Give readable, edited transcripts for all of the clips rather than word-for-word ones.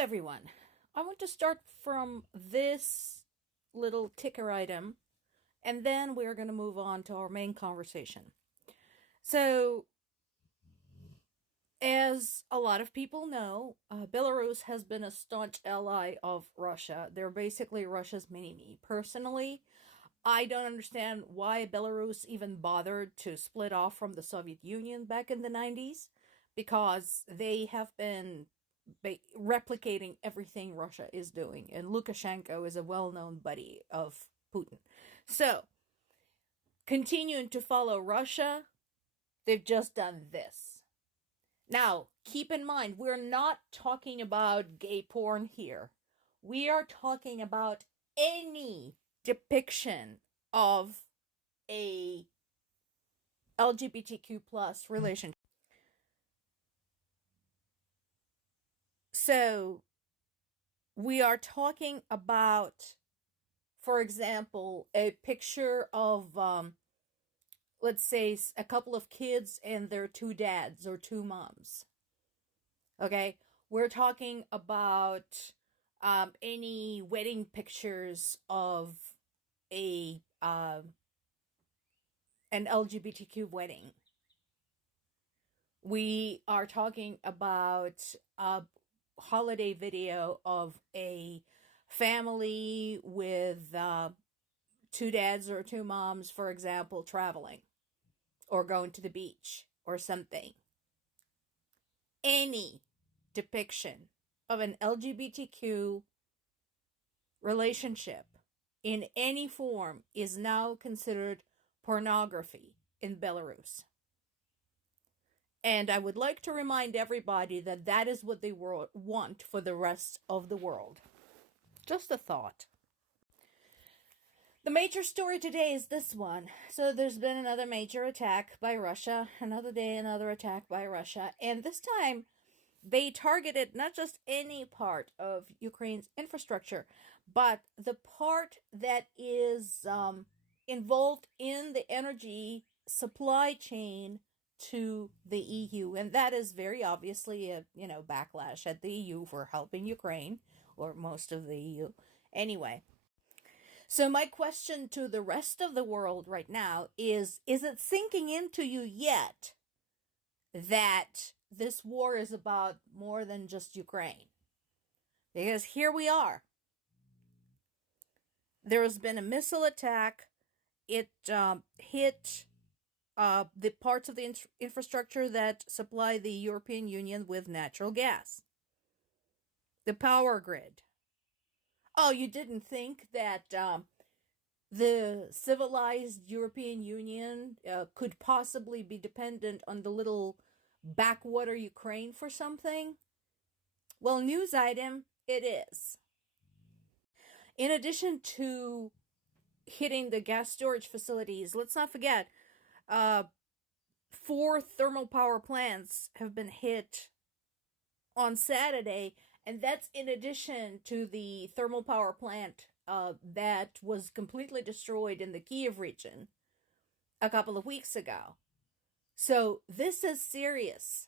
everyone. I want to start from this little ticker item, and then we're going to move on to our main conversation. So, as a lot of people know, Belarus has been a staunch ally of Russia. They're basically Russia's mini-me. Personally, I don't understand why Belarus even bothered to split off from the Soviet Union back in the 90s, because they have been replicating everything Russia is doing, and Lukashenko is a well-known buddy of Putin. So, continuing to follow Russia, they've just done this. Now, keep in mind, we're not talking about gay porn here. We are talking about any depiction of a LGBTQ plus relationship. So, we are talking about, for example, a picture of, let's say, a couple of kids and their two dads or two moms. Okay? We're talking about any wedding pictures of an LGBTQ wedding. We are talking about a holiday video of a family with two dads or two moms, for example, traveling or going to the beach or something. Any depiction of an LGBTQ relationship in any form is now considered pornography in Belarus. And I would like to remind everybody that that is what they want for the rest of the world. Just a thought. The major story today is this one. So there's been another major attack by Russia. Another day, another attack by Russia. And this time, they targeted not just any part of Ukraine's infrastructure, but the part that is involved in the energy supply chain to the EU. And that is very obviously a backlash at the EU for helping Ukraine, or most of the EU. Anyway, so my question to the rest of the world right now is it sinking into you yet that this war is about more than just Ukraine? Because here we are. There has been a missile attack. It hit the parts of the infrastructure that supply the European Union with natural gas. The power grid. Oh, you didn't think that the civilized European Union could possibly be dependent on the little backwater Ukraine for something? Well, news item, it is. In addition to hitting the gas storage facilities, let's not forget, 4 thermal power plants have been hit on Saturday, and that's in addition to the thermal power plant that was completely destroyed in the Kiev region a couple of weeks ago. So this is serious.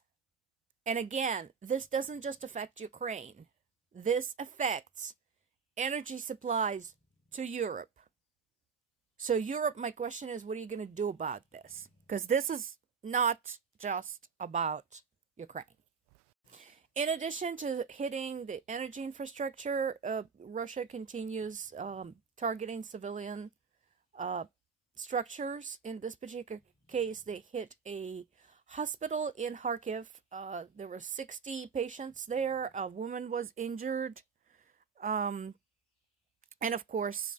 And again, this doesn't just affect Ukraine. This affects energy supplies to Europe. So Europe, my question is, what are you going to do about this? Because this is not just about Ukraine. In addition to hitting the energy infrastructure, Russia continues targeting civilian structures. In this particular case, they hit a hospital in Kharkiv. There were 60 patients there. A woman was injured. And of course,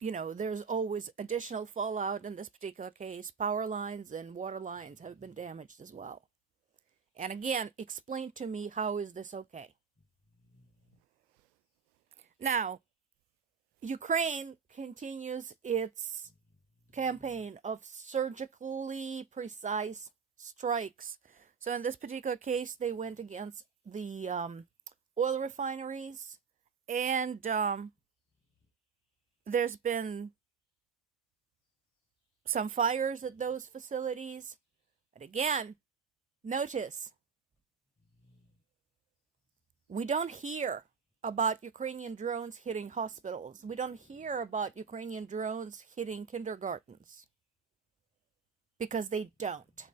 there's always additional fallout. In this particular case, power lines and water lines have been damaged as well. And again, explain to me, how is this okay? Now, Ukraine continues its campaign of surgically precise strikes. So in this particular case, they went against the oil refineries, and there's been some fires at those facilities. But again, notice, We don't hear about Ukrainian drones hitting hospitals. We don't hear about Ukrainian drones hitting kindergartens because they don't.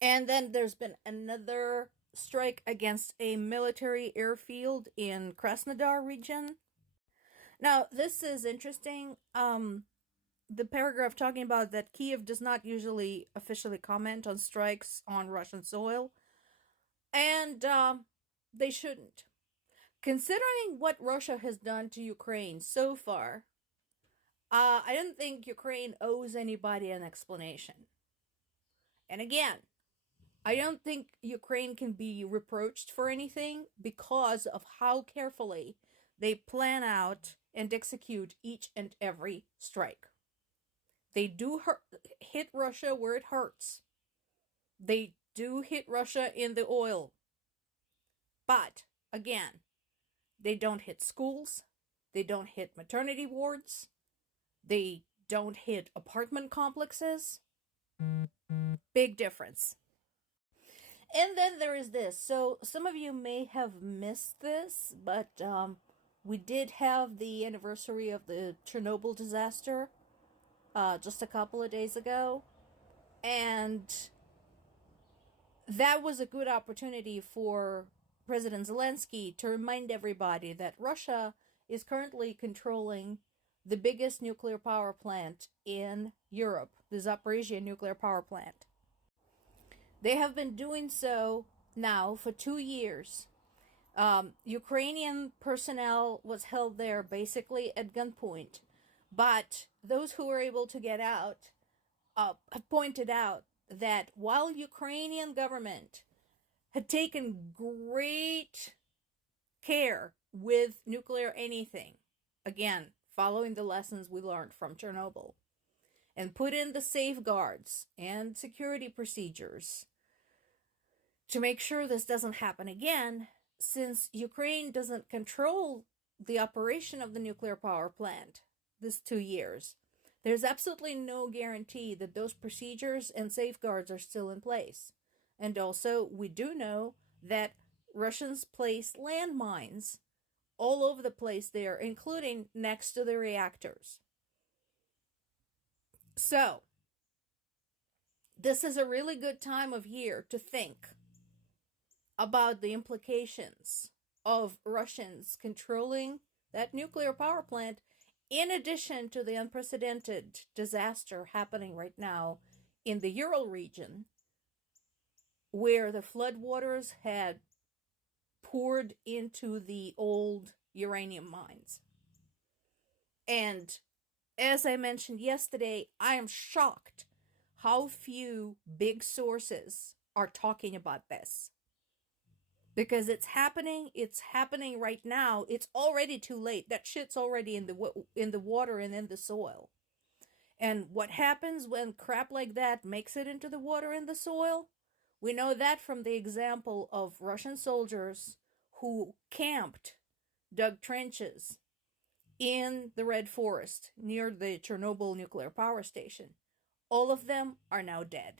And then there's been another strike against a military airfield in Krasnodar region. Now, this is interesting. The paragraph talking about that Kiev does not usually officially comment on strikes on Russian soil, and they shouldn't. Considering what Russia has done to Ukraine so far, I don't think Ukraine owes anybody an explanation. And again, I don't think Ukraine can be reproached for anything because of how carefully they plan out and execute each and every strike. They do hit Russia where it hurts. They do hit Russia in the oil. But, again, they don't hit schools. They don't hit maternity wards. They don't hit apartment complexes. Big difference. And then there is this. So some of you may have missed this, but we did have the anniversary of the Chernobyl disaster just a couple of days ago. And that was a good opportunity for President Zelensky to remind everybody that Russia is currently controlling the biggest nuclear power plant in Europe, the Zaporizhzhia nuclear power plant. They have been doing so now for 2 years. Ukrainian personnel was held there basically at gunpoint, but those who were able to get out have pointed out that while Ukrainian government had taken great care with nuclear anything, again, following the lessons we learned from Chernobyl, and put in the safeguards and security procedures to make sure this doesn't happen again, since Ukraine doesn't control the operation of the nuclear power plant this 2 years, there's absolutely no guarantee that those procedures and safeguards are still in place. And also, we do know that Russians place landmines all over the place there, including next to the reactors. So, this is a really good time of year to think about the implications of Russians controlling that nuclear power plant, in addition to the unprecedented disaster happening right now in the Ural region, where the floodwaters had poured into the old uranium mines. And as I mentioned yesterday, I am shocked how few big sources are talking about this. Because it's happening right now. It's already too late. That shit's already in the water and in the soil. And what happens when crap like that makes it into the water and the soil? We know that from the example of Russian soldiers who camped, dug trenches in the Red Forest near the Chernobyl nuclear power station. All of them are now dead.